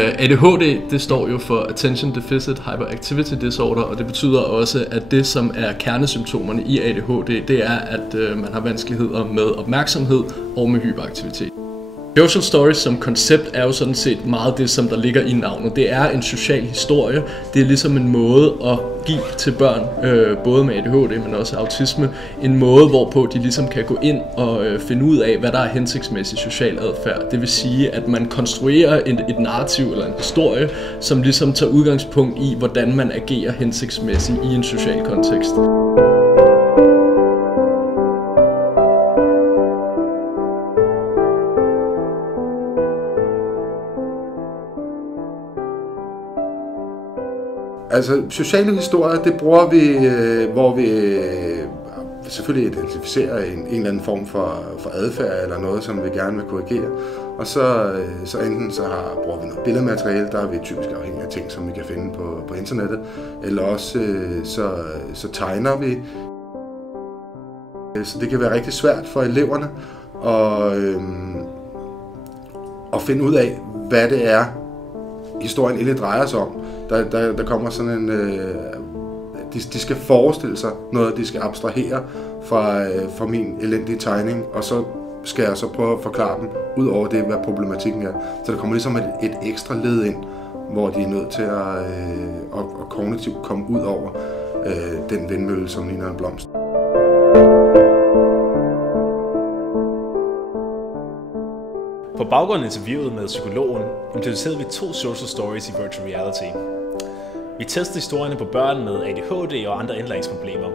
ADHD, det står jo for Attention Deficit Hyperactivity Disorder, og det betyder også, at det, som er kernesymptomerne i ADHD, det er, at man har vanskeligheder med opmærksomhed og med hyperaktivitet. Social Stories som koncept er jo sådan set meget det, som der ligger i navnet. Det er en social historie. Det er ligesom en måde at give til børn, både med ADHD, men også autisme, en måde, hvorpå de ligesom kan gå ind og finde ud af, hvad der er hensigtsmæssig social adfærd. Det vil sige, at man konstruerer et narrativ eller en historie, som ligesom tager udgangspunkt i, hvordan man agerer hensigtsmæssigt i en social kontekst. Altså, sociale historier, det bruger vi, hvor vi selvfølgelig identificerer en eller anden form for adfærd eller noget, som vi gerne vil korrigere. Og så enten bruger vi noget billedmateriale, der er vi typisk afhængige af ting, som vi kan finde på internettet, eller også så tegner vi. Så det kan være rigtig svært for eleverne at finde ud af, hvad det er, historien egentlig drejer sig om. Der kommer sådan en... De skal forestille sig noget, de skal abstrahere fra min elendige tegning, og så skal jeg så prøve at forklare dem, ud over det, hvad problematikken er. Så der kommer ligesom et ekstra led ind, hvor de er nødt til at kognitivt komme ud over den vindmølle, som ligner en blomst. På baggrund af interviewet med psykologen implementerede vi 2 social stories i virtual reality. Vi testede historierne på børn med ADHD og andre indlæringsproblemer.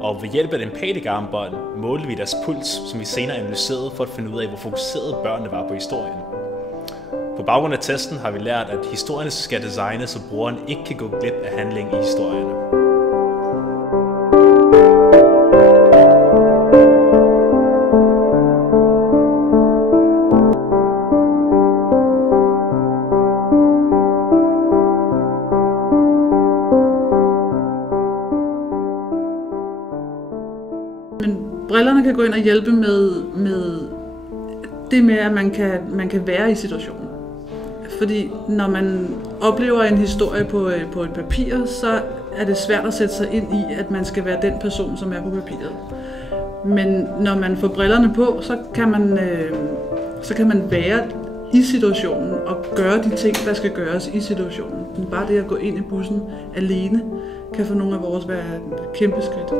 Og ved hjælp af et empatikarmbånd målte vi deres puls, som vi senere analyserede for at finde ud af, hvor fokuserede børnene var på historien. På baggrund af testen har vi lært, at historierne skal designes, så brugeren ikke kan gå glip af handling i historierne. Men brillerne kan gå ind og hjælpe med det med, at man kan være i situationen. Fordi når man oplever en historie på et papir, så er det svært at sætte sig ind i, at man skal være den person, som er på papiret. Men når man får brillerne på, så kan man være i situationen og gøre de ting, der skal gøres i situationen. Men bare det at gå ind i bussen alene, kan for nogle af vores være et kæmpe skridt.